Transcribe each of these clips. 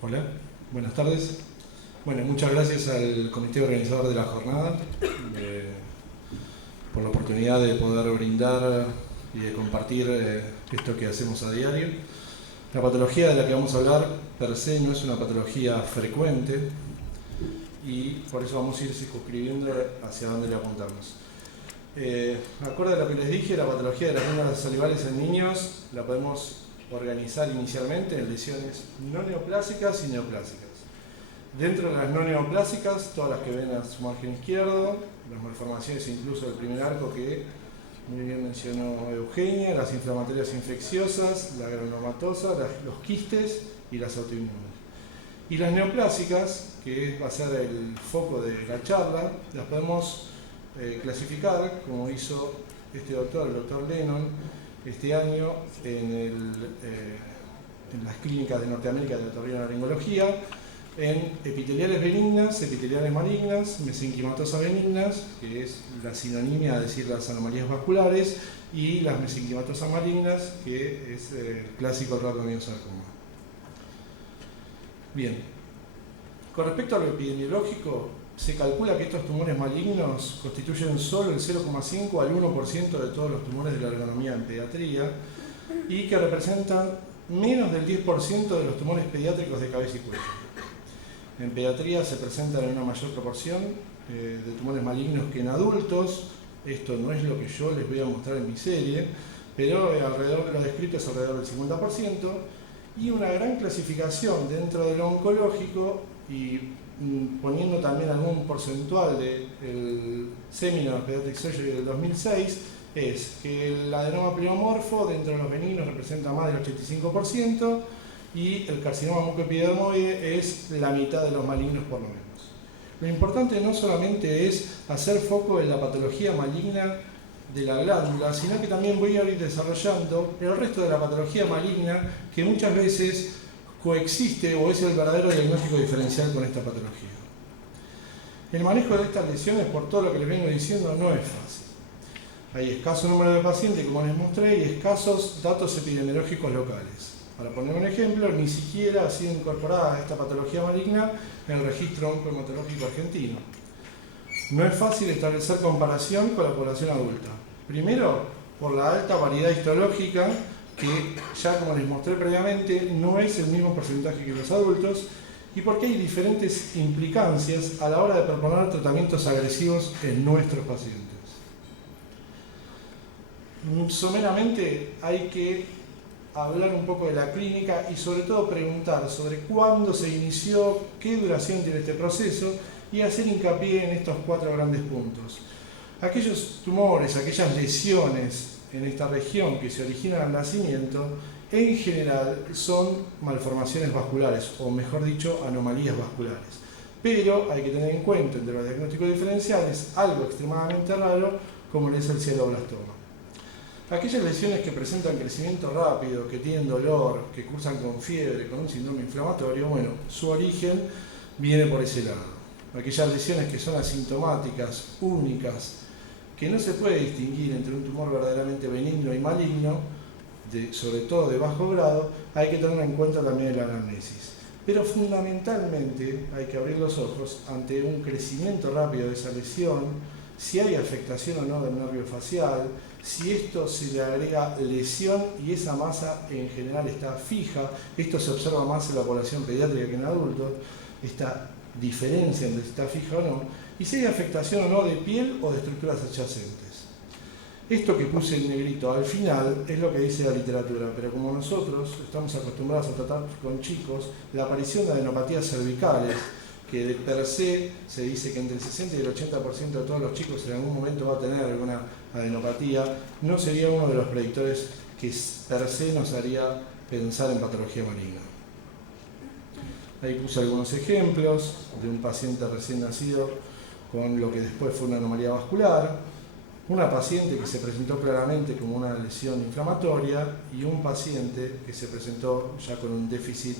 Hola, buenas tardes. Bueno, muchas gracias al comité organizador de la jornada por la oportunidad de poder brindar y de compartir esto que hacemos a diario. La patología de la que vamos a hablar per se no es una patología frecuente y por eso vamos a ir circunscribiendo hacia dónde le apuntamos. Acorde a lo que les dije, la patología de las glándulas salivales en niños la podemos organizar inicialmente en lesiones no neoplásicas y neoplásicas. Dentro de las no neoplásicas, todas las que ven a su margen izquierdo, las malformaciones incluso del primer arco que muy bien mencionó Eugenia, las inflamatorias infecciosas, la granulomatosa, los quistes y las autoinmunes. Y las neoplásicas, que va a ser el foco de la charla, las podemos clasificar, como hizo este doctor, el doctor Lennon, este año en las clínicas de Norteamérica de otorrinolaringología, en epiteliales benignas, epiteliales malignas, mesenquimatosas benignas, que es la sinonimia a decir las anomalías vasculares, y las mesenquimatosas malignas, que es el clásico rhabdomyosarcoma. Bien, con respecto a lo epidemiológico, se calcula que estos tumores malignos constituyen solo el 0,5 al 1% de todos los tumores de la ergonomía en pediatría y que representan menos del 10% de los tumores pediátricos de cabeza y cuello. En pediatría se presentan en una mayor proporción de tumores malignos que en adultos. Esto no es lo que yo les voy a mostrar en mi serie, pero alrededor de lo descrito es alrededor del 50%, y una gran clasificación dentro de lo oncológico y poniendo también algún porcentual del Seminole Pediatric Surgery del 2006, es que el adenoma pleomorfo dentro de los benignos representa más del 85% y el carcinoma mucoepidermoide es la mitad de los malignos por lo menos. Lo importante no solamente es hacer foco en la patología maligna de la glándula, sino que también voy a ir desarrollando el resto de la patología maligna que muchas veces coexiste o es el verdadero diagnóstico diferencial con esta patología. El manejo de estas lesiones, por todo lo que les vengo diciendo, no es fácil. Hay escaso número de pacientes, como les mostré, y escasos datos epidemiológicos locales. Para poner un ejemplo, ni siquiera ha sido incorporada esta patología maligna en el registro oncohematológico argentino. No es fácil establecer comparación con la población adulta. Primero, por la alta variedad histológica, que ya como les mostré previamente, no es el mismo porcentaje que los adultos, y porque hay diferentes implicancias a la hora de proponer tratamientos agresivos en nuestros pacientes. Someramente hay que hablar un poco de la clínica y sobre todo preguntar sobre cuándo se inició, qué duración tiene este proceso y hacer hincapié en estos 4 grandes puntos. Aquellos tumores, aquellas lesiones en esta región que se originan al nacimiento, en general son malformaciones vasculares, o mejor dicho, anomalías vasculares. Pero hay que tener en cuenta entre los diagnósticos diferenciales algo extremadamente raro como es el cieloblastoma. Aquellas lesiones que presentan crecimiento rápido, que tienen dolor, que cursan con fiebre, con un síndrome inflamatorio, bueno, su origen viene por ese lado. Aquellas lesiones que son asintomáticas, únicas, que no se puede distinguir entre un tumor verdaderamente benigno y maligno, sobre todo de bajo grado, hay que tener en cuenta también la anamnesis. Pero fundamentalmente hay que abrir los ojos ante un crecimiento rápido de esa lesión, si hay afectación o no del nervio facial, si esto se le agrega lesión y esa masa en general está fija. Esto se observa más en la población pediátrica que en adultos, esta diferencia entre si está fija o no, y si hay afectación o no de piel o de estructuras adyacentes. Esto que puse en negrito al final es lo que dice la literatura, pero como nosotros estamos acostumbrados a tratar con chicos, la aparición de adenopatías cervicales, que de per se dice que entre el 60 y el 80% de todos los chicos en algún momento va a tener alguna adenopatía, no sería uno de los predictores que per se nos haría pensar en patología maligna. Ahí puse algunos ejemplos de un paciente recién nacido con lo que después fue una anomalía vascular, una paciente que se presentó claramente como una lesión inflamatoria y un paciente que se presentó ya con un déficit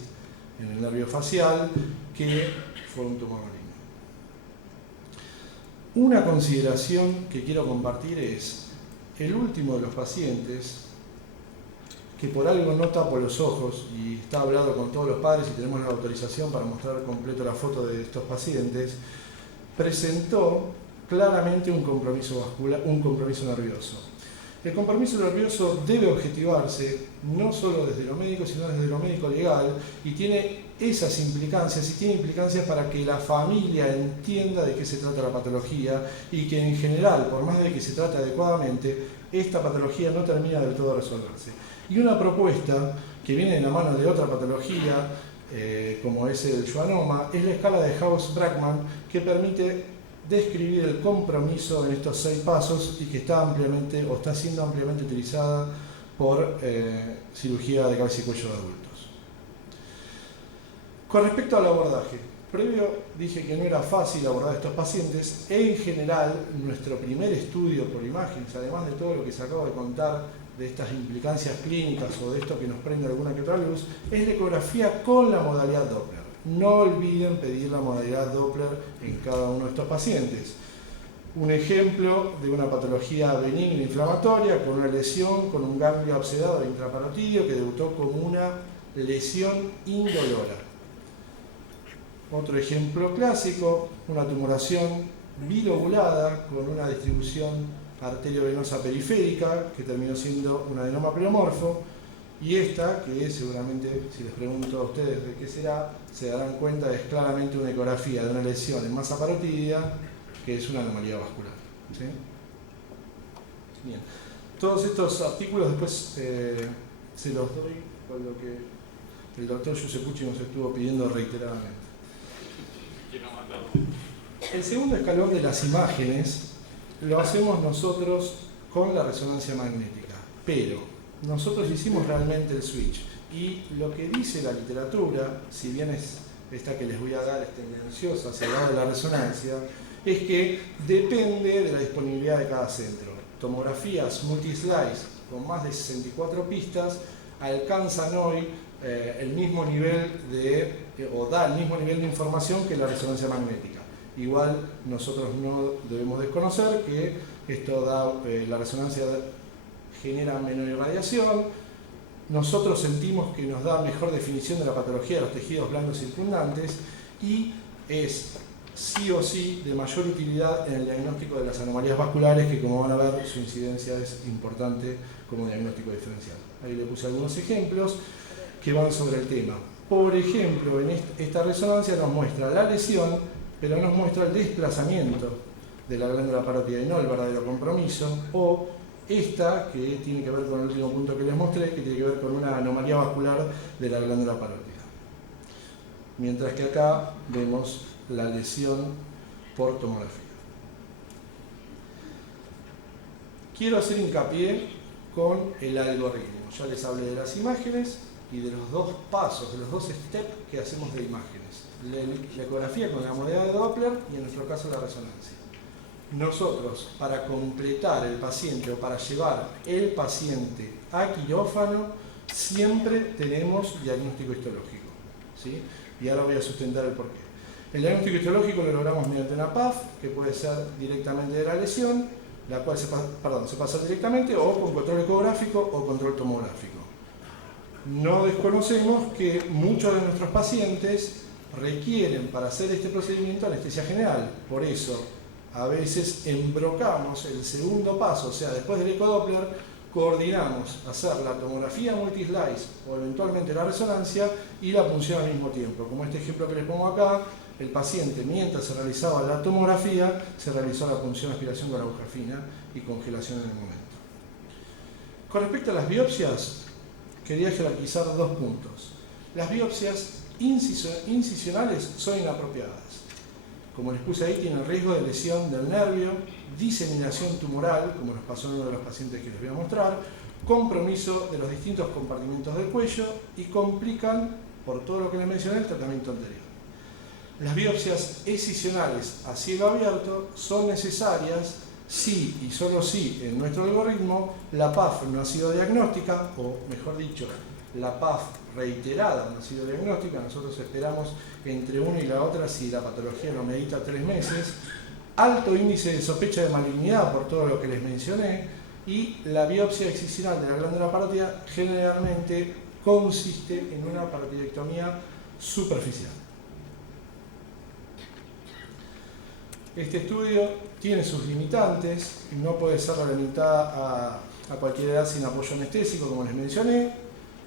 en el nervio facial que fue un tumor maligno. Una consideración que quiero compartir es, el último de los pacientes que por algo no tapo los ojos y está hablado con todos los padres y tenemos la autorización para mostrar completo la foto de estos pacientes, presentó claramente un compromiso vascular, un compromiso nervioso. El compromiso nervioso debe objetivarse no solo desde lo médico, sino desde lo médico legal, y tiene esas implicancias, y tiene implicancias para que la familia entienda de qué se trata la patología y que en general, por más de que se trate adecuadamente, esta patología no termina del todo de resolverse. Y una propuesta que viene de la mano de otra patología, como es el schwannoma, es la escala de House-Brackmann, que permite describir el compromiso en estos 6 pasos y que está ampliamente o está siendo ampliamente utilizada por cirugía de cabeza y cuello de adultos. Con respecto al abordaje, previo dije que no era fácil abordar a estos pacientes. En general, nuestro primer estudio por imágenes, además de todo lo que se acaba de contar de estas implicancias clínicas o de esto que nos prende alguna que otra luz, es la ecografía con la modalidad Doppler. No olviden pedir la modalidad Doppler en cada uno de estos pacientes. Un ejemplo de una patología benigna inflamatoria con una lesión, con un ganglio abscedado intraparotidio que debutó como una lesión indolora. Otro ejemplo clásico, una tumoración bilobulada con una distribución arteriovenosa periférica que terminó siendo un adenoma pleomorfo. Y esta, que seguramente, si les pregunto a ustedes de qué será, se darán cuenta, es claramente una ecografía de una lesión en masa parotidia, que es una anomalía vascular. ¿Sí? Bien. Todos estos artículos después se los doy con lo que el doctor Giusepucci nos estuvo pidiendo reiteradamente. El segundo escalón de las imágenes lo hacemos nosotros con la resonancia magnética, pero nosotros hicimos realmente el switch, y lo que dice la literatura, si bien es esta que les voy a dar es tendenciosa hacia el lado de la resonancia, es que depende de la disponibilidad de cada centro. Tomografías multislice con más de 64 pistas alcanzan hoy el mismo nivel o da el mismo nivel de información que la resonancia magnética. Igual nosotros no debemos desconocer que esto da la resonancia genera menor irradiación. Nosotros sentimos que nos da mejor definición de la patología de los tejidos blandos circundantes y es sí o sí de mayor utilidad en el diagnóstico de las anomalías vasculares, que como van a ver su incidencia es importante como diagnóstico diferencial. Ahí le puse algunos ejemplos que van sobre el tema. Por ejemplo, en esta resonancia nos muestra la lesión, pero nos muestra el desplazamiento de la glándula parótida y no el verdadero compromiso, o esta, que tiene que ver con el último punto que les mostré, que tiene que ver con una anomalía vascular de la glándula parótida. Mientras que acá vemos la lesión por tomografía. Quiero hacer hincapié con el algoritmo. Ya les hablé de las imágenes y de los 2 pasos, de los 2 steps que hacemos de imágenes. La ecografía con la modalidad de Doppler y en nuestro caso la resonancia. Nosotros, para completar el paciente o para llevar el paciente a quirófano, siempre tenemos diagnóstico histológico, ¿sí? Y ahora voy a sustentar el porqué. El diagnóstico histológico lo logramos mediante una PAF, que puede ser directamente de la lesión, la cual se pasa directamente, o con control ecográfico o control tomográfico. No desconocemos que muchos de nuestros pacientes requieren para hacer este procedimiento anestesia general. Por eso, a veces embrocamos el segundo paso, o sea, después del ecodoppler, coordinamos hacer la tomografía multislice o eventualmente la resonancia y la punción al mismo tiempo. Como este ejemplo que les pongo acá, el paciente, mientras se realizaba la tomografía, se realizó la punción aspiración con la aguja fina y congelación en el momento. Con respecto a las biopsias, quería jerarquizar 2 puntos. Las biopsias incisionales son inapropiadas. Como les puse ahí, tienen riesgo de lesión del nervio, diseminación tumoral, como nos pasó en uno de los pacientes que les voy a mostrar, compromiso de los distintos compartimentos del cuello y complican, por todo lo que les mencioné, el tratamiento anterior. Las biopsias excisionales a cielo abierto son necesarias si y solo si en nuestro algoritmo la PAF no ha sido diagnóstica, o mejor dicho, la PAF reiterada no ha sido diagnóstica. Nosotros esperamos entre una y la otra, si la patología lo medita, 3 meses, alto índice de sospecha de malignidad por todo lo que les mencioné, y la biopsia excisional de la glándula parótida generalmente consiste en una parotidiectomía superficial. Este estudio tiene sus limitantes, no puede ser reglamentada a cualquier edad sin apoyo anestésico, como les mencioné.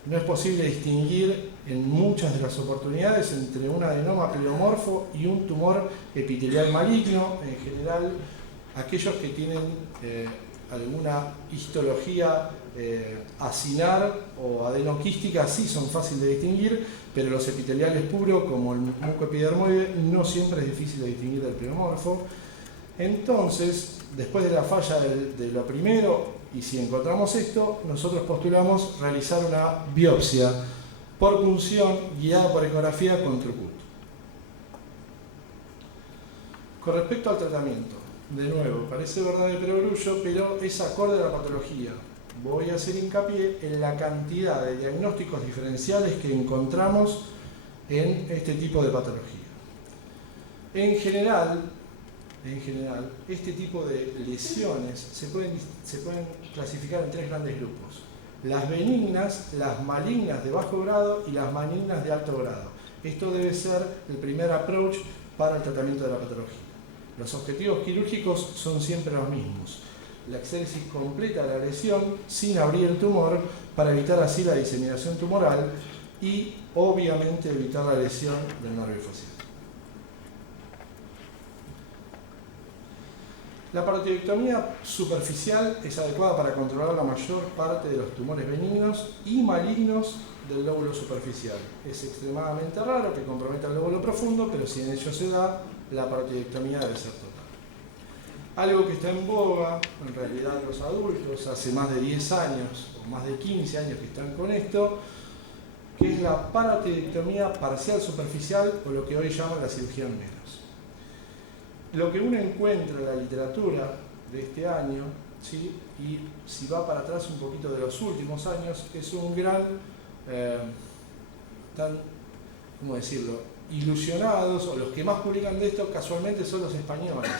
No es posible distinguir en muchas de las oportunidades entre un adenoma pleomorfo y un tumor epitelial maligno. En general, aquellos que tienen alguna histología acinar o adenoquística sí son fáciles de distinguir, pero los epiteliales puros, como el mucoepidermoide, no siempre es difícil de distinguir del pleomorfo. Entonces, después de la falla de lo primero, y si encontramos esto, nosotros postulamos realizar una biopsia por punción guiada por ecografía con Trucut. Con respecto al tratamiento, de nuevo, parece verdad de perogrullo, pero es acorde a la patología. Voy a hacer hincapié en la cantidad de diagnósticos diferenciales que encontramos en este tipo de patología. En general, este tipo de lesiones se pueden clasificar en tres grandes grupos: las benignas, las malignas de bajo grado y las malignas de alto grado. Esto debe ser el primer approach para el tratamiento de la patología. Los objetivos quirúrgicos son siempre los mismos: la exéresis completa de la lesión sin abrir el tumor para evitar así la diseminación tumoral y obviamente evitar la lesión del nervio facial. La parotidiectomía superficial es adecuada para controlar la mayor parte de los tumores benignos y malignos del lóbulo superficial. Es extremadamente raro que comprometa el lóbulo profundo, pero si en ello se da, la parotidiectomía debe ser total. Algo que está en boga, en realidad los adultos, hace más de 10 años o más de 15 años que están con esto, que es la parotidiectomía parcial superficial, o lo que hoy llaman la cirugía en menos. Lo que uno encuentra en la literatura de este año, ¿sí?, y si va para atrás un poquito de los últimos años, es un gran, ¿cómo decirlo?, ilusionados, o los que más publican de esto casualmente son los españoles.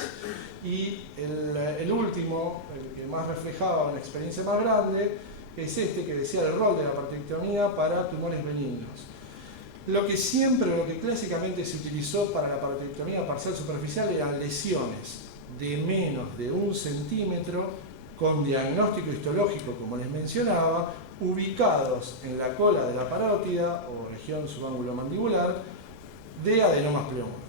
Y el último, el que más reflejaba una experiencia más grande, es este que decía el rol de la parotidiectomía para tumores benignos. Lo que clásicamente se utilizó para la parotidiectomía parcial superficial eran lesiones de menos de 1 centímetro con diagnóstico histológico, como les mencionaba, ubicados en la cola de la parótida o región subángulo-mandibular de adenomas pleomorfos.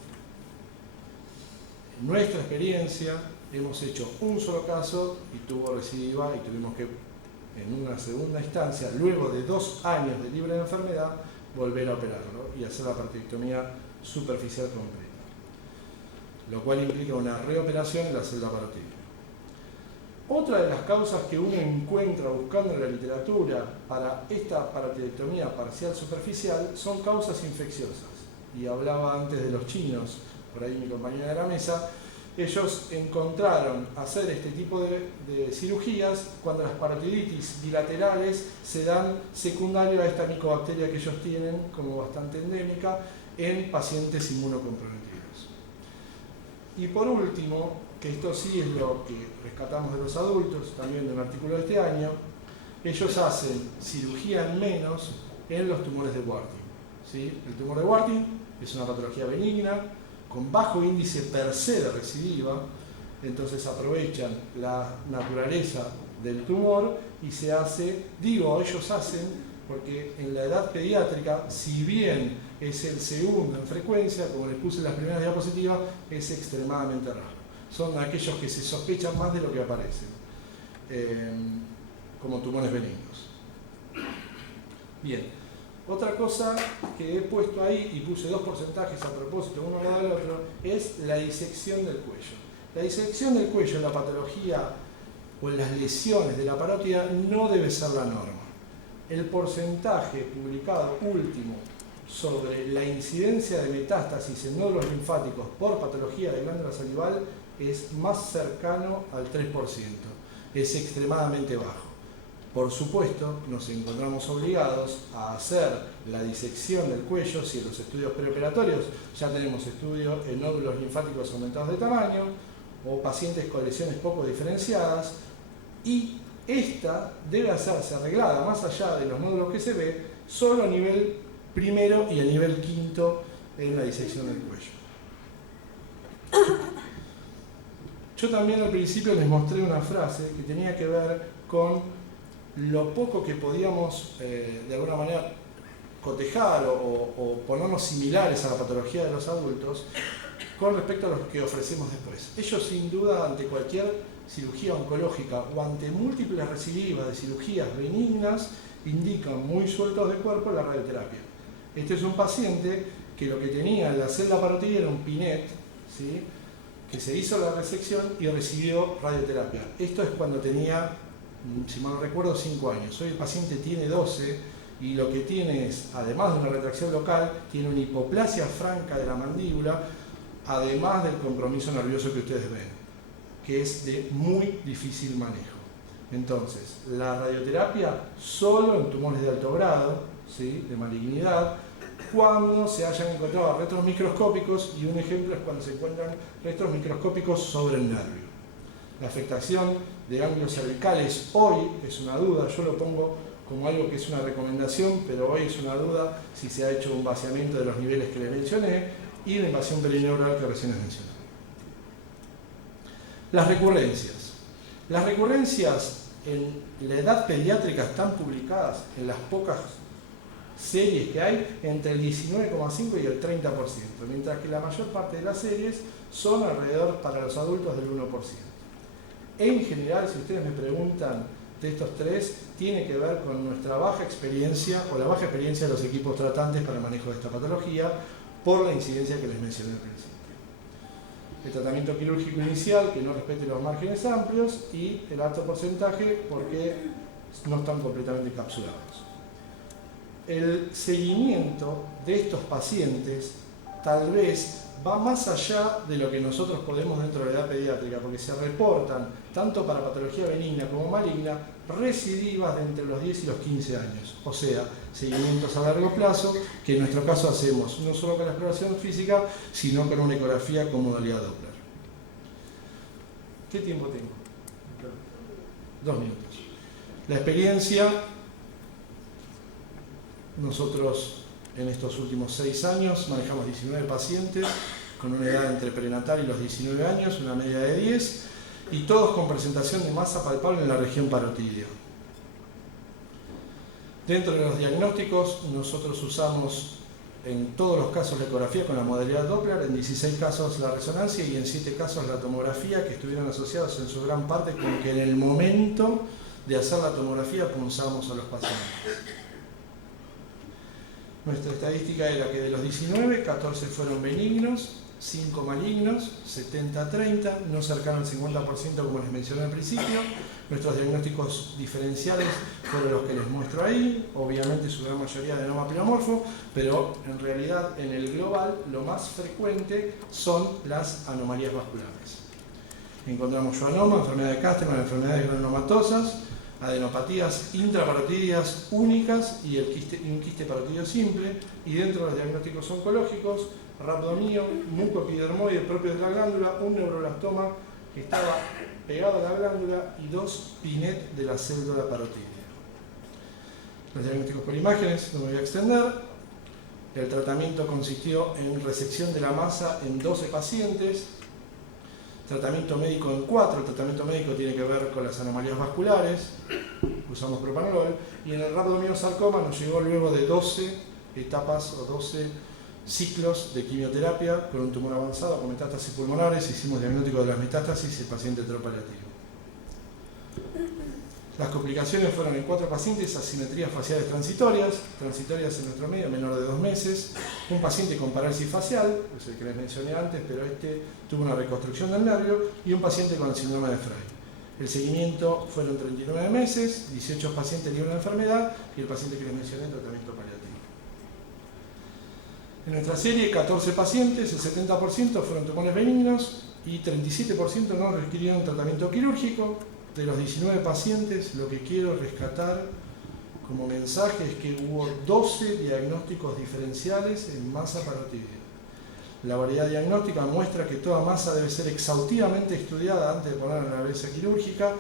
En nuestra experiencia hemos hecho un solo caso y tuvo recidiva, y tuvimos que, en una segunda instancia, luego de 2 años de libre de enfermedad, volver a operarlo y hacer la parotidiectomía superficial completa, lo cual implica una reoperación en la célula parótida. Otra de las causas que uno encuentra buscando en la literatura para esta parotidiectomía parcial superficial son causas infecciosas. Y hablaba antes de los chinos, por ahí mi compañera de la mesa. Ellos encontraron hacer este tipo de cirugías cuando las parotiditis bilaterales se dan secundario a esta micobacteria que ellos tienen como bastante endémica en pacientes inmunocomprometidos. Y por último, que esto sí es lo que rescatamos de los adultos, también de un artículo de este año, ellos hacen cirugía en menos en los tumores de Warthin, ¿sí? El tumor de Warthin es una patología benigna, con bajo índice per se de recidiva, entonces aprovechan la naturaleza del tumor y se hace, ellos hacen, porque en la edad pediátrica, si bien es el segundo en frecuencia, como les puse en las primeras diapositivas, es extremadamente raro. Son aquellos que se sospechan más de lo que aparecen, como tumores benignos. Bien. Otra cosa que he puesto ahí, y puse 2 porcentajes a propósito, uno al lado del otro, es la disección del cuello. La disección del cuello en la patología o en las lesiones de la parótida no debe ser la norma. El porcentaje publicado último sobre la incidencia de metástasis en nódulos linfáticos por patología de glándula salival es más cercano al 3%. Es extremadamente bajo. Por supuesto, nos encontramos obligados a hacer la disección del cuello si en los estudios preoperatorios ya tenemos estudios en nódulos linfáticos aumentados de tamaño o pacientes con lesiones poco diferenciadas, y Esta debe hacerse arreglada más allá de los nódulos que se ve, solo a nivel primero y a nivel quinto en la disección del cuello. Yo también al principio les mostré una frase que tenía que ver con lo poco que podíamos de alguna manera cotejar o ponernos similares a la patología de los adultos con respecto a los que ofrecemos después. Ellos sin duda ante cualquier cirugía oncológica o ante múltiples recidivas de cirugías benignas indican muy sueltos de cuerpo la radioterapia. Este es un paciente que lo que tenía en la celda parotidia era un Pinette, ¿sí?, que se hizo la resección y recibió radioterapia. Esto es cuando tenía, si mal no recuerdo, 5 años. Hoy el paciente tiene 12 y lo que tiene es, además de una retracción local, tiene una hipoplasia franca de la mandíbula, además del compromiso nervioso que ustedes ven, que es de muy difícil manejo. Entonces, la radioterapia solo en tumores de alto grado, ¿sí?, de malignidad, cuando se hayan encontrado restos microscópicos, y un ejemplo es cuando se encuentran restos microscópicos sobre el nervio. La afectación de ganglios cervicales hoy es una duda, yo lo pongo como algo que es una recomendación, pero hoy es una duda si se ha hecho un vaciamiento de los niveles que les mencioné y la invasión perineural que recién les mencioné. Las recurrencias. Las recurrencias en la edad pediátrica están publicadas en las pocas series que hay entre el 19,5 y el 30%, mientras que la mayor parte de las series son alrededor para los adultos del 1%. En general, si ustedes me preguntan de estos tres, tiene que ver con nuestra baja experiencia o la baja experiencia de los equipos tratantes para el manejo de esta patología por la incidencia que les mencioné al principio. El tratamiento quirúrgico inicial que no respete los márgenes amplios y el alto porcentaje porque no están completamente encapsulados. El seguimiento de estos pacientes tal vez va más allá de lo que nosotros podemos dentro de la edad pediátrica, porque se reportan, tanto para patología benigna como maligna, recidivas de entre los 10 y los 15 años. O sea, seguimientos a largo plazo, que en nuestro caso hacemos no solo con la exploración física, sino con una ecografía con modalidad Doppler. ¿Qué tiempo tengo? 2 minutos. La experiencia, nosotros en estos últimos 6 años manejamos 19 pacientes con una edad entre prenatal y los 19 años, una media de 10, y todos con presentación de masa palpable en la región parotidia. Dentro de los diagnósticos, nosotros usamos en todos los casos la ecografía con la modalidad Doppler, en 16 casos la resonancia y en 7 casos la tomografía, que estuvieron asociados en su gran parte con que en el momento de hacer la tomografía punzamos a los pacientes. Nuestra estadística era que de los 19, 14 fueron benignos, 5 malignos, 70-30, no cercano al 50% como les mencioné al principio. Nuestros diagnósticos diferenciales fueron los que les muestro ahí, obviamente su gran mayoría de adenoma pinomorfo, pero en realidad en el global lo más frecuente son las anomalías vasculares. Encontramos schwannoma, enfermedad de Castleman, enfermedades granulomatosas, adenopatías intraparotidias únicas y un quiste parotidio simple, y dentro de los diagnósticos oncológicos, rhabdomio, mucoepidermoide propio de la glándula, un neuroblastoma que estaba pegado a la glándula y 2 Pinette de la célula parotidia. Los diagnósticos por imágenes, no me voy a extender. El tratamiento consistió en resección de la masa en 12 pacientes, tratamiento médico en 4, el tratamiento médico tiene que ver con las anomalías vasculares, usamos propanolol, y en el rhabdomyosarcoma nos llegó luego de 12 etapas o 12 ciclos de quimioterapia con un tumor avanzado con metástasis pulmonares, hicimos diagnóstico de las metástasis y el paciente entró paliativo. Las complicaciones fueron en 4 pacientes, asimetrías faciales transitorias en nuestro medio, menor de 2 meses, un paciente con parálisis facial, es el que les mencioné antes, pero este tuvo una reconstrucción del nervio, y un paciente con el síndrome de Frey. El seguimiento fueron 39 meses, 18 pacientes tenían una enfermedad, y el paciente que les mencioné, tratamiento paliativo. En nuestra serie, 14 pacientes, el 70% fueron tumores benignos y 37% no requirieron tratamiento quirúrgico. De los 19 pacientes, lo que quiero rescatar como mensaje es que hubo 12 diagnósticos diferenciales en masa parotidia. La variedad diagnóstica muestra que toda masa debe ser exhaustivamente estudiada antes de ponerla en la base quirúrgica.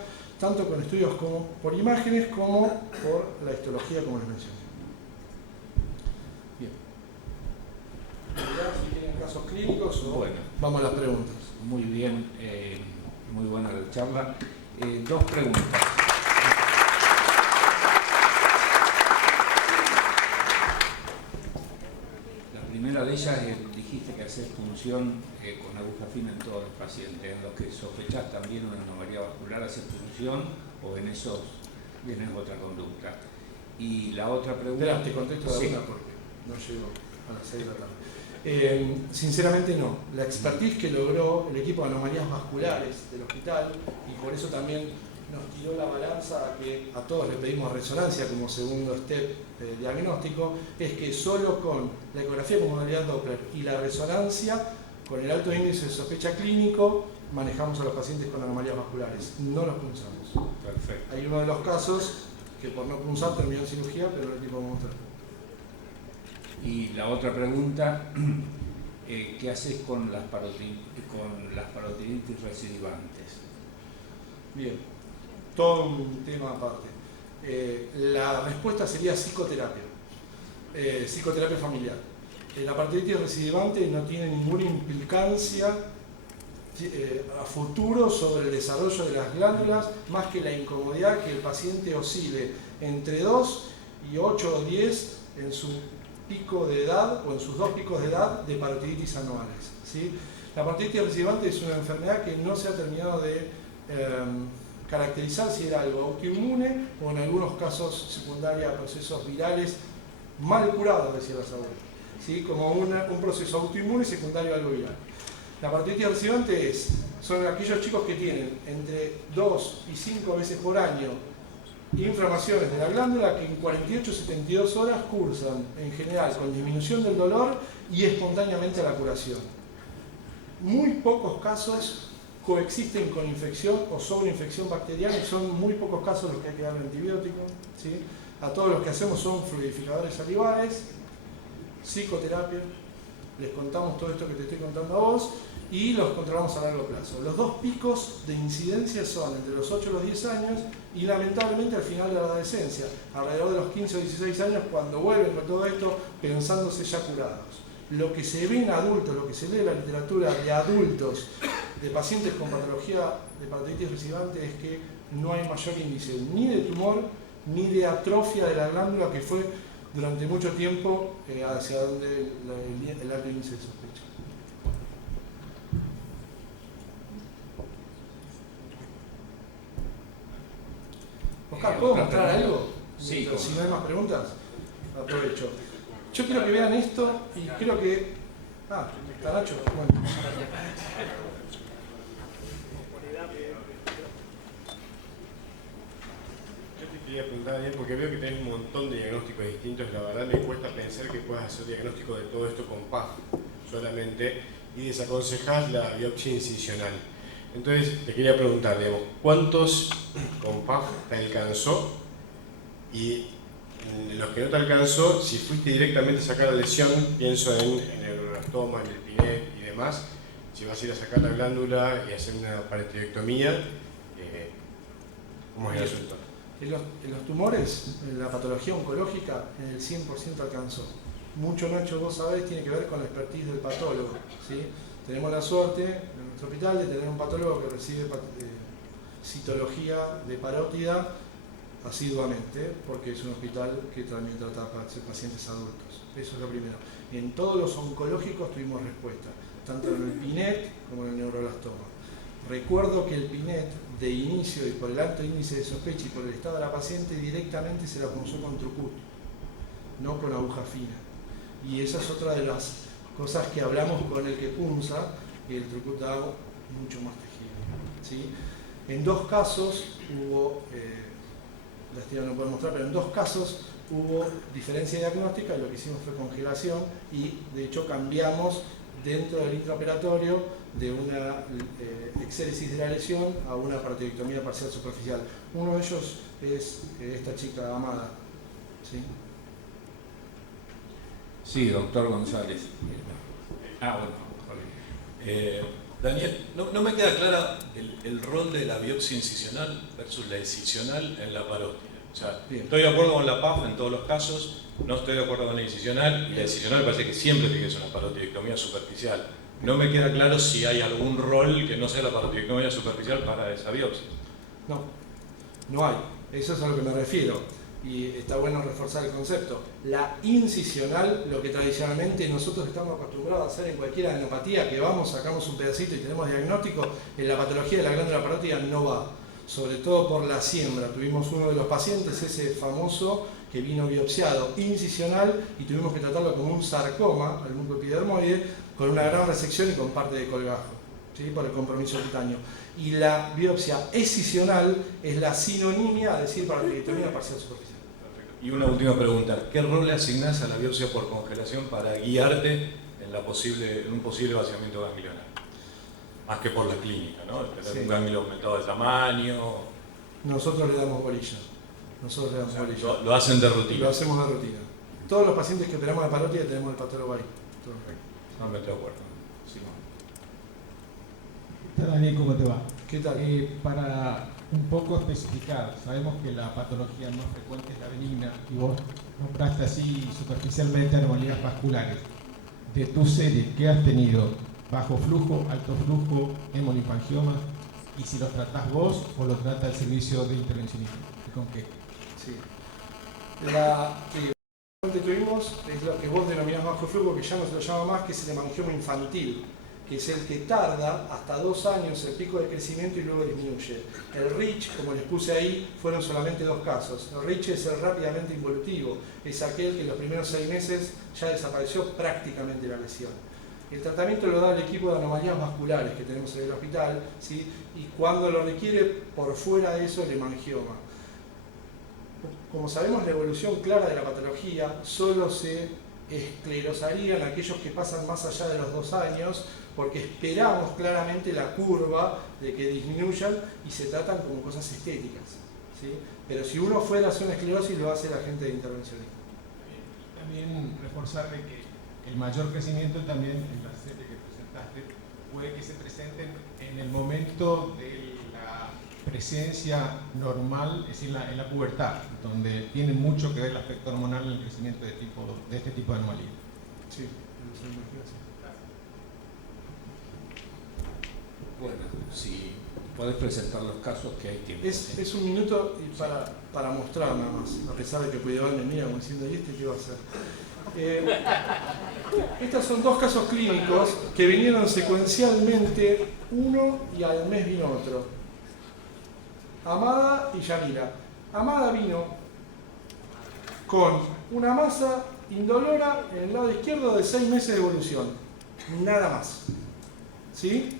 tanto con estudios como por imágenes como por la histología, como les mencioné. Bien. Si tienen casos clínicos o bueno, vamos a las preguntas. Muy bien, muy buena la charla. Dos preguntas. La primera de ellas es, dijiste que haces punción con aguja fina en todos los pacientes. En los que sospechás también una anomalía vascular, haces punción o en esos vienes otra conducta. Y la otra pregunta... Espera, te contesto de una porque no llego a las 6 de la tarde. Sinceramente no. La expertise que logró el equipo de anomalías vasculares del hospital, y por eso también nos tiró la balanza a que a todos le pedimos resonancia como segundo step diagnóstico, es que solo con la ecografía con modalidad Doppler y la resonancia, con el alto índice de sospecha clínico, manejamos a los pacientes con anomalías vasculares. No los punzamos. Perfecto. Hay uno de los casos que por no punzar terminó en cirugía, pero no el tipo de mostrar. Y la otra pregunta, ¿qué haces con las parotinitis recidivantes? Bien, todo un tema aparte. La respuesta sería psicoterapia, psicoterapia familiar. La parotiditis recidivante no tiene ninguna implicancia a futuro sobre el desarrollo de las glándulas, más que la incomodidad que el paciente oscile entre 2 y 8 o 10 en su pico de edad o en sus 2 picos de edad de parotiditis anuales, ¿sí? La parotiditis recidivante es una enfermedad que no se ha terminado de caracterizar si era algo autoinmune o en algunos casos secundaria a procesos virales mal curados, decía la abuelas, ¿sí? Como un proceso autoinmune secundario a algo viral. La parotiditis recidivante son aquellos chicos que tienen entre 2 y 5 veces por año inflamaciones de la glándula que en 48-72 horas cursan en general con disminución del dolor y espontáneamente a la curación. Muy pocos casos coexisten con infección o sobreinfección bacteriana y son muy pocos casos los que hay que darle antibiótico, ¿sí? A todos los que hacemos son fluidificadores salivares, psicoterapia, les contamos todo esto que te estoy contando a vos y los controlamos a largo plazo. Los 2 picos de incidencia son entre los 8 y los 10 años y lamentablemente al final de la adolescencia, alrededor de los 15 o 16 años, cuando vuelven con todo esto pensándose ya curados. Lo que se ve en adultos, lo que se lee en la literatura de adultos, de pacientes con patología de parotiditis recidivante, es que no hay mayor índice ni de tumor ni de atrofia de la glándula, que fue durante mucho tiempo hacia donde el alto índice de sospecha. Oscar, ¿puedo mostrar algo? Sí. Si no hay más preguntas, aprovecho. Yo quiero que vean esto y creo que... Ah, está Nacho. Bueno. Yo te quería preguntar bien, porque veo que tenés un montón de diagnósticos distintos. La verdad me cuesta pensar que puedas hacer diagnóstico de todo esto con PAF solamente y desaconsejás la biopsia incisional. Entonces te quería preguntar, digamos, ¿cuántos con PAF te alcanzó? Y en los que no te alcanzó, si fuiste directamente a sacar la lesión, pienso en el neuroblastoma, en el pinet y demás, si vas a ir a sacar la glándula y hacer una parenterectomía, ¿cómo es el asunto? En los tumores, en la patología oncológica, en el 100% alcanzó. Mucho, Nacho, vos sabés, tiene que ver con la expertise del patólogo, ¿sí? Tenemos la suerte en nuestro hospital de tener un patólogo que recibe citología de parótida asiduamente, porque es un hospital que también trata pacientes adultos. Eso es lo primero. En todos los oncológicos tuvimos respuesta, tanto en el PINET como en el neuroblastoma. Recuerdo que el PINET, de inicio y por el alto índice de sospecha y por el estado de la paciente, directamente se la punzó con trucut, no con aguja fina. Y esa es otra de las cosas que hablamos con el que punza, y el trucut da mucho más tejido, ¿sí? En 2 casos hubo, la no puedo mostrar, pero en 2 casos hubo diferencia diagnóstica, lo que hicimos fue congelación y de hecho cambiamos dentro del intraoperatorio de una exéresis de la lesión a una parotidiectomía parcial superficial. Uno de ellos es esta chica Amada, ¿sí? Sí, doctor González. Bueno. Daniel, no me queda clara el rol de la biopsia incisional versus la incisional en la parótida. O sea, estoy de acuerdo con la PAF en todos los casos, no estoy de acuerdo con la incisional, y la incisional me parece que siempre tiene que ser una parotidectomía superficial. No me queda claro si hay algún rol que no sea la parotidectomía superficial para esa biopsia. No hay. Eso es a lo que me refiero. Y está bueno reforzar el concepto. La incisional, lo que tradicionalmente nosotros estamos acostumbrados a hacer en cualquier adenopatía, que vamos, sacamos un pedacito y tenemos diagnóstico, en la patología de la glándula parótida no va. Sobre todo por la siembra. Tuvimos uno de los pacientes, ese famoso, que vino biopsiado incisional y tuvimos que tratarlo como un sarcoma, el músculo epidermoide, con una gran resección y con parte de colgajo, ¿sí? Por el compromiso cutáneo. Y la biopsia escisional es la sinonimia, es decir, para la epidectomía parcial superficial. Y una última pregunta, ¿qué rol le asignás a la biopsia por congelación para guiarte en un posible vaciamiento ganglionar? Más que por la clínica, ¿no? Tener un ganglio aumentado de tamaño. Nosotros le damos bolilla. Lo hacen de rutina. Lo hacemos de rutina. Todos los pacientes que operamos de parótida tenemos el patólogo ahí. No me estoy de acuerdo. ¿Qué tal, Daniel? ¿Cómo te va? ¿Qué tal? Para un poco especificar, sabemos que la patología más frecuente es la benigna y vos nombraste así superficialmente anomalías vasculares. De tu serie, ¿qué has tenido? ¿Bajo flujo, alto flujo, hemolinfangiomas? ¿Y si los tratás vos o los trata el servicio de intervencionismo? ¿Con qué? Sí. La que tuvimos es lo que vos denominás bajo flujo, que ya no se lo llama más, que es el hemangioma infantil, que es el que tarda hasta 2 años el pico de crecimiento y luego disminuye. El RICH, como les puse ahí, fueron solamente 2 casos. El RICH es el rápidamente involutivo, es aquel que en los primeros 6 meses ya desapareció prácticamente la lesión. El tratamiento lo da el equipo de anomalías vasculares que tenemos en el hospital, ¿sí? Y cuando lo requiere, por fuera de eso, el hemangioma. Como sabemos, la evolución clara de la patología solo se esclerosarían aquellos que pasan más allá de los 2 años, porque esperamos claramente la curva de que disminuyan y se tratan como cosas estéticas, ¿sí? Pero si uno fuera a hacer una esclerosis, lo hace la gente de intervencionismo. También reforzar de que el mayor crecimiento también en la serie que presentaste puede que se presenten en el momento de la presencia normal, es decir, en la pubertad, donde tiene mucho que ver el aspecto hormonal en el crecimiento de este tipo de anomalía. Sí, bueno, si podés presentar los casos que hay tiempo. Es un minuto para mostrar nada más, a pesar de que Puideval me mira como diciendo, ¿y este qué va a hacer? Estos son 2 casos clínicos que vinieron secuencialmente, uno y al mes vino otro. Amada y Yamila. Amada vino con una masa indolora en el lado izquierdo de 6 meses de evolución, nada más, ¿sí?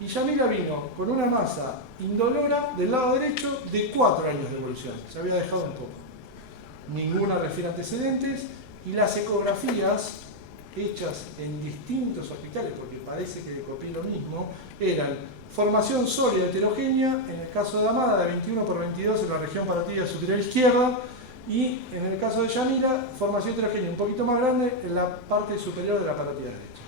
Y Yamila vino con una masa indolora del lado derecho de 4 años de evolución, se había dejado un poco. Ninguna refiere antecedentes y las ecografías hechas en distintos hospitales, porque parece que copié lo mismo, eran formación sólida heterogénea, en el caso de Amada de 21×22 en la región parótida superior izquierda, y en el caso de Yamila, formación heterogénea un poquito más grande en la parte superior de la parótida derecha.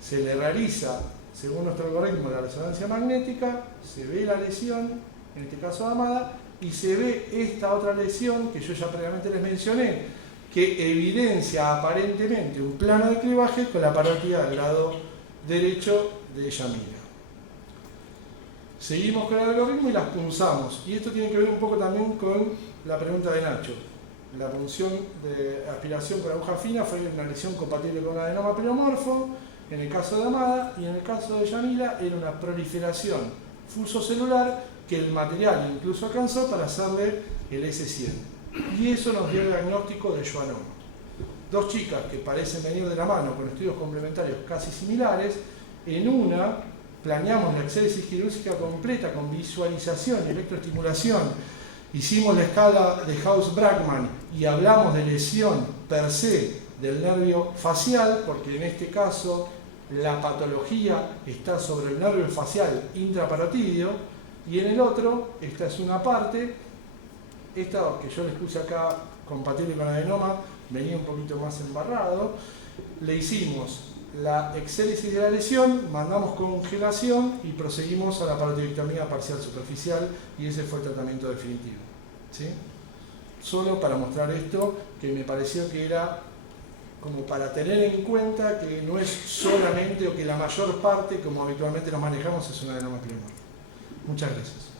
Se le realiza, según nuestro algoritmo, la resonancia magnética, se ve la lesión, en este caso de Amada, y se ve esta otra lesión que yo ya previamente les mencioné, que evidencia aparentemente un plano de clivaje con la parótida del lado derecho de Yamila. Seguimos con el algoritmo y las punzamos. Y esto tiene que ver un poco también con la pregunta de Nacho. La punción de aspiración con aguja fina fue una lesión compatible con un adenoma pleomorfo, en el caso de Amada, y en el caso de Yamila era una proliferación fusocelular que el material incluso alcanzó para hacerle el S100. Y eso nos dio el diagnóstico de schwannoma. 2 chicas que parecen venir de la mano con estudios complementarios casi similares. En una planeamos la exéresis quirúrgica completa con visualización y electroestimulación. Hicimos la escala de Haus-Brackmann y hablamos de lesión per se del nervio facial, porque en este caso la patología está sobre el nervio facial intraparotídeo, y en el otro, esta es una parte, esta que yo les puse acá compatible con adenoma, venía un poquito más embarrado, le hicimos la exéresis de la lesión, mandamos congelación y proseguimos a la parotidiectomía parcial superficial, y ese fue el tratamiento definitivo. ¿Sí? Solo para mostrar esto, que me pareció que era como para tener en cuenta que no es solamente, o que la mayor parte, como habitualmente nos manejamos, es un adenoma pilomasto. Muchas gracias.